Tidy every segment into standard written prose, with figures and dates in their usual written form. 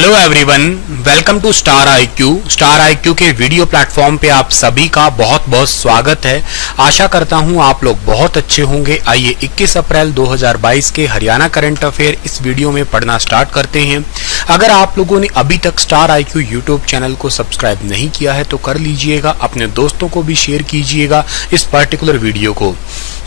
Hello everyone, welcome to Star IQ. Star IQ के video platform पे आप सभी का बहुत बहुत स्वागत है। आशा करता हूं आप लोग बहुत अच्छे होंगे। आइए 21 अप्रैल 2022 के हरियाणा करंट अफेयर इस वीडियो में पढ़ना स्टार्ट करते हैं। अगर आप लोगों ने अभी तक स्टार आईक्यू यूट्यूब चैनल को सब्सक्राइब नहीं किया है तो कर लीजिएगा, अपने दोस्तों को भी शेयर कीजिएगा इस पर्टिकुलर वीडियो को।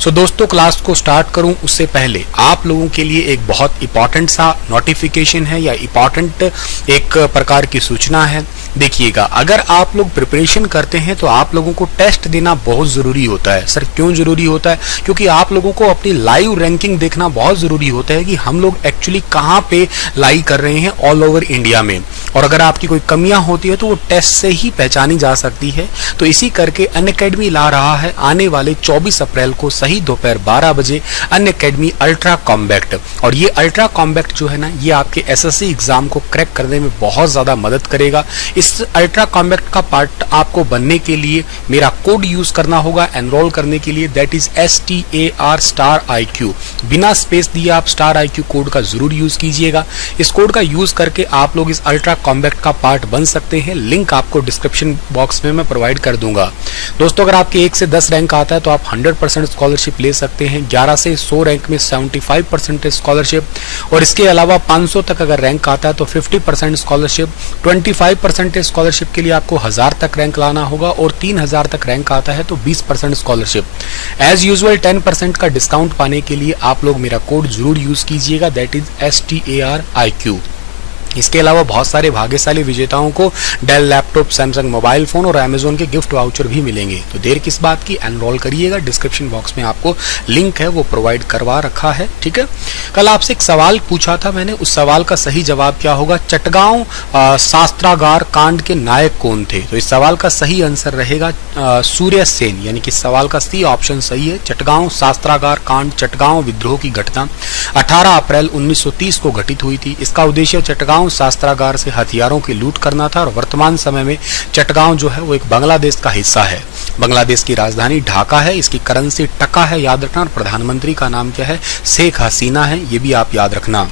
दोस्तों, क्लास को स्टार्ट करूं उससे पहले आप लोगों के लिए एक बहुत इंपॉर्टेंट सा नोटिफिकेशन है या इंपॉर्टेंट एक प्रकार की सूचना है। देखिएगा, अगर आप लोग प्रिपरेशन करते हैं तो आप लोगों को टेस्ट देना बहुत जरूरी होता है। सर क्यों जरूरी होता है? क्योंकि आप लोगों को अपनी लाइव रैंकिंग देखना बहुत जरूरी होता है कि हम लोग एक्चुअली कहां पे लाई कर रहे हैं ऑल ओवर इंडिया में, और अगर आपकी कोई कमियां होती है तो वो टेस्ट से ही पहचानी जा सकती है। तो इसी करके अनअकैडमी ला रहा है आने वाले 24 अप्रैल को सही दोपहर 12 बजे अनअकैडमी अल्ट्रा कॉम्बैक्ट। और ये अल्ट्रा कॉम्बैक्ट जो है ना, ये आपके एसएससी एग्जाम को क्रैक करने में बहुत ज्यादा मदद करेगा। इस अल्ट्रा कॉम्बैक्ट का पार्ट आपको बनने के लिए मेरा कोड यूज करना होगा एनरोल करने के लिए, that is STAR star IQ। बिना स्पेस दिए आप स्टार IQ कोड का जरूर यूज कीजिएगा। इस कोड का यूज करके आप लोग इस अल्ट्रा कॉम्बैक्ट का पार्ट बन सकते हैं। लिंक आपको डिस्क्रिप्शन बॉक्स में मैं प्रोवाइड कर दूंगा। दोस्तों, अगर आपके 1 से 10 रैंक आता है तो आप 100% स्कॉलरशिप ले सकते हैं। 11 से 100 रैंक में 75% स्कॉलरशिप, और इसके अलावा 500 तक अगर रैंक आता है तो 50% स्कॉलरशिप। 25% स्कॉलरशिप के लिए आपको 1000 तक रैंक लाना होगा, और 3000 तक रैंक आता है तो 20% स्कॉलरशिप। एज यूजुअल 10% का डिस्काउंट पाने के लिए आप लोग मेरा कोड जरूर यूज कीजिएगा, दैट इज STAR IQ। इसके अलावा बहुत सारे भाग्यशाली विजेताओं को Dell laptop, Samsung mobile phone और अमेजोन के गिफ्ट वाउचर भी मिलेंगे। तो देर किस बात की, एनरोल करिएगा। डिस्क्रिप्शन बॉक्स में आपको लिंक है वो प्रोवाइड करवा रखा है, ठीक है। कल आपसे एक सवाल पूछा था मैंने, उस सवाल का सही जवाब क्या होगा? चटगांव शास्त्रागार कांड के नायक कौन थे? तो इस सवाल का सही आंसर रहेगा सूर्य सेन, यानी कि सवाल का सी ऑप्शन सही है। चटगांव शास्त्रागार कांड, चटगांव विद्रोह की घटना 18 अप्रैल 1930 को घटित हुई थी। इसका उद्देश्य चटगांव शास्त्रागार से हथियारों की लूट करना था, और वर्तमान समय में चटगांव जो है वो एक बांग्लादेश का हिस्सा है। बांग्लादेश की राजधानी ढाका है, इसकी करेंसी टका है, याद रखना। और प्रधानमंत्री का नाम क्या है? शेख हसीना है, ये भी आप याद रखना।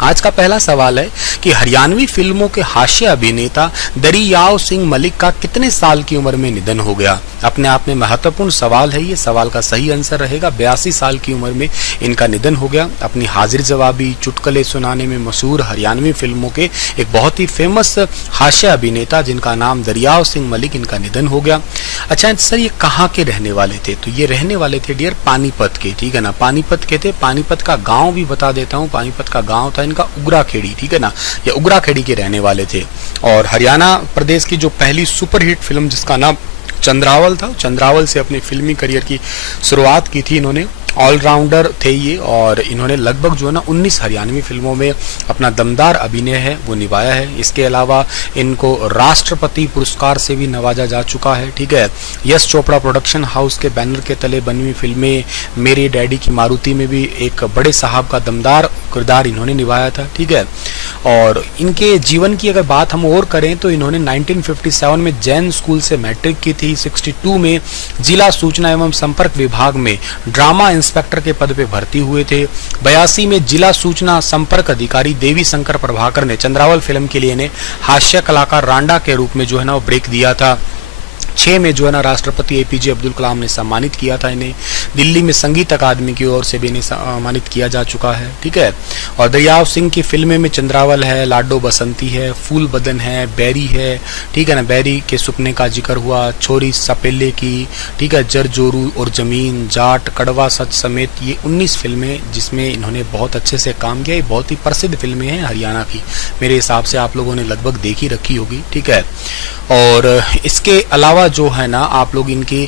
आज का पहला सवाल है कि हरियाणवी फिल्मों के हास्य अभिनेता दरियाव सिंह मलिक का कितने साल की उम्र में निधन हो गया? अपने आप में महत्वपूर्ण सवाल है ये। सवाल का सही आंसर रहेगा 82 साल की उम्र में इनका निधन हो गया। अपनी हाजिर जवाबी, चुटकुले सुनाने में मशहूर हरियाणवी फिल्मों के एक बहुत ही फेमस हास्य अभिनेता जिनका नाम दरियाव सिंह मलिक, इनका निधन हो गया। अच्छा सर, ये कहाँ के रहने वाले थे? तो ये रहने वाले थे डियर पानीपत के, ठीक है ना। पानीपत के थे। पानीपत का गाँव भी बता देता हूँ। पानीपत का गाँव था इनका उगराखेड़ी, ठीक है ना। ये उगराखेड़ी के रहने वाले थे। और हरियाणा प्रदेश की जो पहली सुपरहिट फिल्म जिसका नाम चंद्रावल था, चंद्रावल से अपनी फिल्मी करियर की शुरुआत की थी इन्होंने। ऑलराउंडर थे ये, और इन्होंने लगभग जो है ना 19 हरियाणवी फिल्मों में अपना दमदार अभिनय है वो निभाया है। इसके अलावा इनको राष्ट्रपति पुरस्कार से भी नवाजा जा चुका है, ठीक है। यश चोपड़ा प्रोडक्शन हाउस के बैनर के तले बनी हुई फिल्में मेरे डैडी की मारुति में भी एक बड़े साहब का दमदार किरदार इन्होंने निभाया था, ठीक है। और इनके जीवन की अगर बात हम और करें तो इन्होंने 1957 में जैन स्कूल से मैट्रिक की थी। 62 में जिला सूचना एवं संपर्क विभाग में ड्रामा इंस्पेक्टर के पद पे भर्ती हुए थे। 82 में जिला सूचना संपर्क अधिकारी देवी शंकर प्रभाकर ने चंद्रावल फिल्म के लिए इन्हें हास्य कलाकार रांडा के रूप में जो है ना वो ब्रेक दिया था। 6 में जो है ना राष्ट्रपति APJ अब्दुल कलाम ने सम्मानित किया था इन्हें। दिल्ली में संगीत अकादमी की ओर से भी इन्हें सम्मानित किया जा चुका है, ठीक है। और दरियाव सिंह की फिल्में में चंद्रावल है, लाडो बसंती है, फूल बदन है, बैरी है, ठीक है ना। बैरी के सुपने का जिक्र हुआ, छोरी सपेले की, ठीक है, जर जोरू और जमीन, जाट, कड़वा सच समेत ये 19 फिल्में जिसमें इन्होंने बहुत अच्छे से काम किया। ये बहुत ही प्रसिद्ध फिल्में हैं हरियाणा की, मेरे हिसाब से आप लोगों ने लगभग देखी रखी होगी, ठीक है। और इसके अलावा जो है ना आप लोग इनकी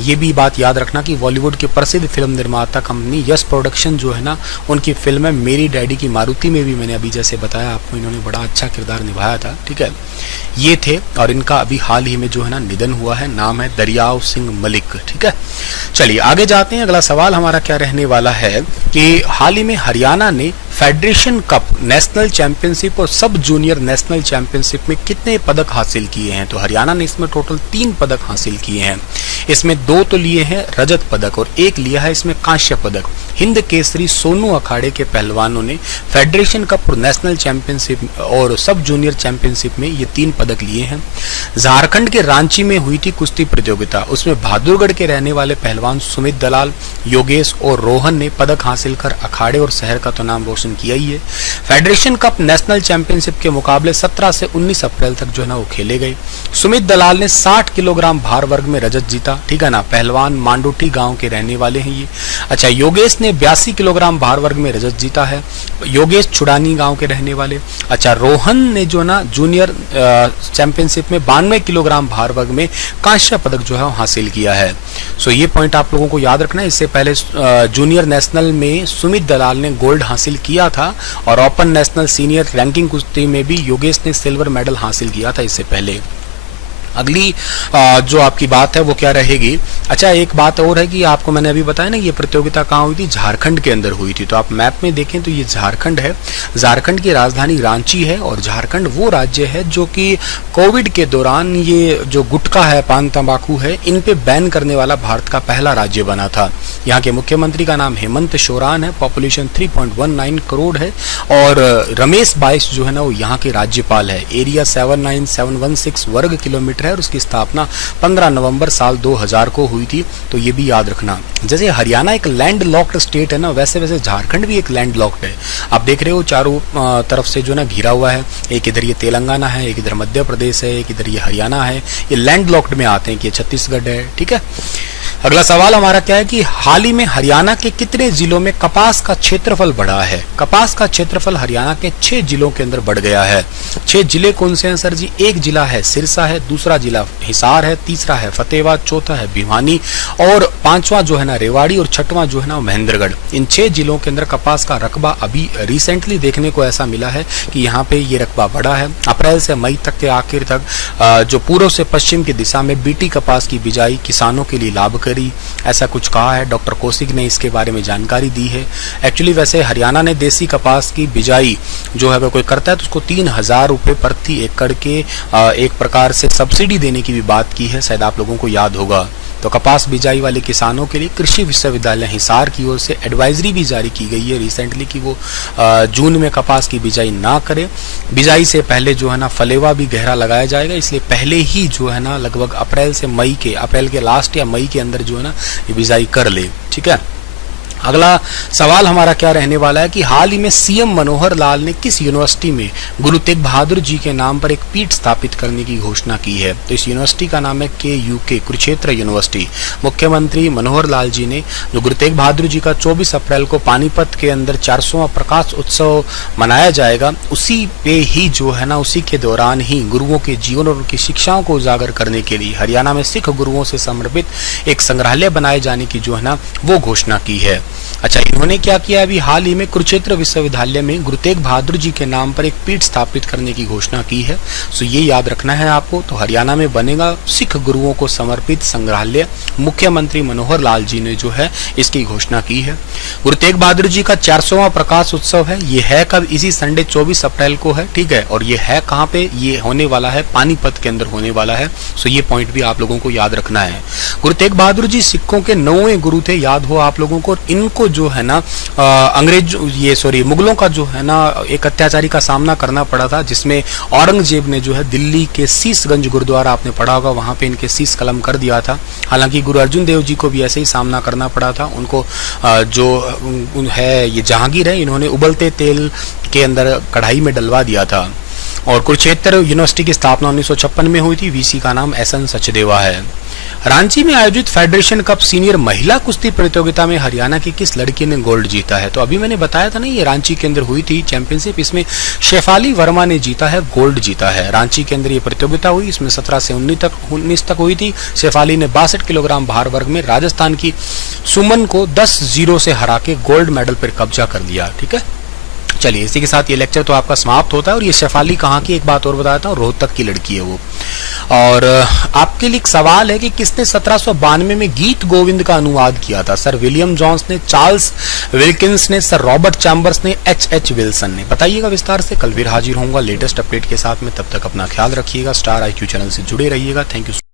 ये भी बात याद रखना कि बॉलीवुड के प्रसिद्ध फिल्म निर्माता कंपनी यश प्रोडक्शन जो है ना, उनकी फिल्म है मेरी डैडी की मारुति में भी मैंने अभी जैसे बताया आपको इन्होंने बड़ा अच्छा किरदार निभाया था, ठीक है। ये थे, और इनका अभी हाल ही में जो है ना निधन हुआ है। नाम है दरियाव सिंह मलिक, ठीक है। चलिए आगे जाते हैं। अगला सवाल हमारा क्या रहने वाला है कि हाल ही में हरियाणा ने फेडरेशन कप, नेशनल चैंपियनशिप और सब जूनियर नेशनल चैंपियनशिप में कितने पदक हासिल किए हैं? तो हरियाणा ने इसमें टोटल 3 पदक हासिल किए हैं। इसमें 2 तो लिए हैं रजत पदक और 1 लिया है इसमें कांस्य पदक। हिंद केसरी सोनू अखाड़े के पहलवानों ने फेडरेशन कप और नेशनल चैंपियनशिप और सब जूनियर चैंपियनशिप में ये 3 पदक लिए हैं। झारखंड के रांची में हुई थी कुश्ती प्रतियोगिता, उसमें बहादुरगढ़ के रहने वाले पहलवान सुमित दलाल, योगेश और रोहन ने पदक हासिल कर अखाड़े और शहर का तो नाम रोशन किया ही है। फेडरेशन कप नेशनल चैंपियनशिप के मुकाबले 17 से 19 अप्रैल तक जो है ना वो खेले गए। सुमित दलाल ने 60 किलोग्राम भार वर्ग में रजत जीता, ठीक है ना। पहलवान मांडोठी गांव के रहने वाले हैं ये। अच्छा, योगेश ने 82 किलोग्राम भार वर्ग में रजत जीता है, योगेश छुड़ानी गांव के रहने वाले। अच्छा, रोहन ने जो ना जूनियर चैंपियनशिप में 92 किलोग्राम भार वर्ग में कांस्य पदक जो है हासिल किया है। सो ये पॉइंट आप लोगों को याद रखना है। इससे पहले जूनियर नेशनल में सुमित दलाल ने गोल्ड हासिल किया था और ओपन नेशनल सीनियर रैंकिंग कुश्ती में भी योगेश ने सिल्वर मेडल हासिल किया था इससे पहले। अगली जो आपकी बात है वो क्या रहेगी? अच्छा, एक बात और है कि आपको मैंने अभी बताया ना ये प्रतियोगिता कहाँ हुई थी, झारखंड के अंदर हुई थी। तो आप मैप में देखें तो ये झारखंड है, झारखंड की राजधानी रांची है और झारखंड वो राज्य है जो कि कोविड के दौरान ये जो गुटखा है, पान तंबाकू है, इन पे बैन करने वाला भारत का पहला राज्य बना था। यहाँ के मुख्यमंत्री का नाम हेमंत सोरेन है, पॉपुलेशन 3.19 करोड़ है और रमेश बाइस जो है ना वो यहाँ के राज्यपाल है। एरिया 79716 वर्ग किलोमीटर और उसकी स्थापना 15 नवंबर साल 2000 को हुई थी। तो ये भी याद रखना। जैसे हरियाणा एक लैंड लॉक्ड स्टेट है ना, वैसे वैसे झारखंड भी एक लैंड लॉक्ड है। आप देख रहे हो चारों तरफ से जो ना घिरा हुआ है, एक इधर ये तेलंगाना है, एक इधर मध्य प्रदेश है, एक इधर ये हरियाणा है। ये लैंड लॉक्ड में आते हैं कि छत्तीसगढ़ है, ठीक है। अगला सवाल हमारा क्या है कि हाल ही में हरियाणा के कितने जिलों में कपास का क्षेत्रफल बढ़ा है? कपास का क्षेत्रफल हरियाणा के 6 जिलों के अंदर बढ़ गया है। 6 जिले कौन से हैं सर जी? एक जिला है सिरसा है, दूसरा जिला हिसार है, तीसरा है फतेहवा, चौथा है भिवानी और 5वां जो है ना रेवाड़ी और 6वां जो है ना महेंद्रगढ़। इन 6 जिलों के अंदर कपास का रकबा अभी रिसेंटली देखने को ऐसा मिला है कि यहाँ पे ये रकबा बढ़ा है। अप्रैल से मई तक के आखिर तक जो पूर्व से पश्चिम की दिशा में बीटी कपास की बिजाई किसानों के लिए लाभ करी, ऐसा कुछ कहा है। डॉक्टर कौशिक ने इसके बारे में जानकारी दी है। एक्चुअली वैसे हरियाणा ने देसी कपास की बिजाई जो है अगर कोई करता है तो उसको 3000 रुपये प्रति एकड़ के एक प्रकार से सब्सिडी देने की भी बात की है, शायद आप लोगों को याद होगा। तो कपास बिजाई वाले किसानों के लिए कृषि विश्वविद्यालय हिसार की ओर से एडवाइजरी भी जारी की गई है रिसेंटली कि वो जून में कपास की बिजाई ना करें। बिजाई से पहले जो है ना फलेवा भी गहरा लगाया जाएगा, इसलिए पहले ही जो है ना लगभग अप्रैल के लास्ट या मई के अंदर जो है ना ये बिजाई कर ले, ठीक है। अगला सवाल हमारा क्या रहने वाला है कि हाल ही में सीएम मनोहर लाल ने किस यूनिवर्सिटी में गुरु तेग बहादुर जी के नाम पर एक पीठ स्थापित करने की घोषणा की है? तो इस यूनिवर्सिटी का नाम है KUK कुरुक्षेत्र यूनिवर्सिटी। मुख्यमंत्री मनोहर लाल जी ने जो गुरु तेग बहादुर जी का 24 अप्रैल को पानीपत के अंदर 400वां प्रकाश उत्सव मनाया जाएगा, उसी पे ही जो है ना उसी के दौरान ही गुरुओं के जीवन और उनकी शिक्षाओं को उजागर करने के लिए हरियाणा में सिख गुरुओं से समर्पित एक संग्रहालय बनाए जाने की जो है ना वो घोषणा की है। अच्छा, इन्होंने क्या किया? अभी हाल ही में कुरुक्षेत्र विश्वविद्यालय में गुरु तेग बहादुर जी के नाम पर एक पीठ स्थापित करने की घोषणा की है। सो ये याद रखना है आपको। तो हरियाणा में बनेगा सिख गुरुओं को समर्पित संग्रहालय। मुख्यमंत्री मनोहर लाल जी ने जो है इसकी घोषणा की है। गुरु तेग बहादुर जी का 400वां प्रकाश उत्सव है। ये है कब? इसी संडे 24 अप्रैल को है, ठीक है। और ये है कहाँ पे? ये होने वाला है पानीपत के अंदर होने वाला है। सो ये पॉइंट भी आप लोगों को याद रखना है। गुरु तेग बहादुर जी सिखों के 9वें गुरु थे, याद हो आप लोगों को। इनको जो है ना मुगलों का जो है ना एक अत्याचारी का सामना करना पड़ा था, जिसमें औरंगजेब ने जो है दिल्ली के शीशगंज गुरुद्वारा आपने पढ़ा होगा, वहां पे इनके शीश कलम कर दिया था। हालांकि गुरु अर्जुन देव जी को भी ऐसे ही सामना करना पड़ा था। उनको जो है ये जहांगीर है, इन्होंने उबलते तेल के अंदर कढ़ाई में डलवा दिया था। और कुरुक्षेत्र यूनिवर्सिटी की स्थापना 1956 में हुई थी। वीसी का नाम SN सचदेवा है। रांची में आयोजित फेडरेशन कप सीनियर महिला कुश्ती प्रतियोगिता में हरियाणा की किस लड़की ने गोल्ड जीता है? तो अभी मैंने बताया था ना ये रांची के अंदर हुई थी चैंपियनशिप, इसमें शेफाली वर्मा ने जीता है, गोल्ड जीता है। रांची के अंदर ये प्रतियोगिता हुई, इसमें 17 से 19 तक हुई थी। शेफाली ने 62 किलोग्राम भार वर्ग में राजस्थान की सुमन को 10-0 से हरा के गोल्ड मेडल पर कब्जा कर लिया, ठीक है। चलिए इसी के साथ ये लेक्चर तो आपका समाप्त होता है। और ये शेफाली कहाँ की, एक बात और बताता हूँ, रोहतक की लड़की है वो। और आपके लिए एक सवाल है कि किसने 1792 में गीत गोविंद का अनुवाद किया था? सर विलियम जॉन्स ने, चार्ल्स विल्किंस ने, सर रॉबर्ट चैम्बर्स ने, एच विल्सन ने? बताइएगा विस्तार से। कल फिर हाजिर होऊंगा लेटेस्ट अपडेट के साथ में, तब तक अपना ख्याल रखिएगा। स्टार IQ चैनल से जुड़े रहिएगा। Thank you.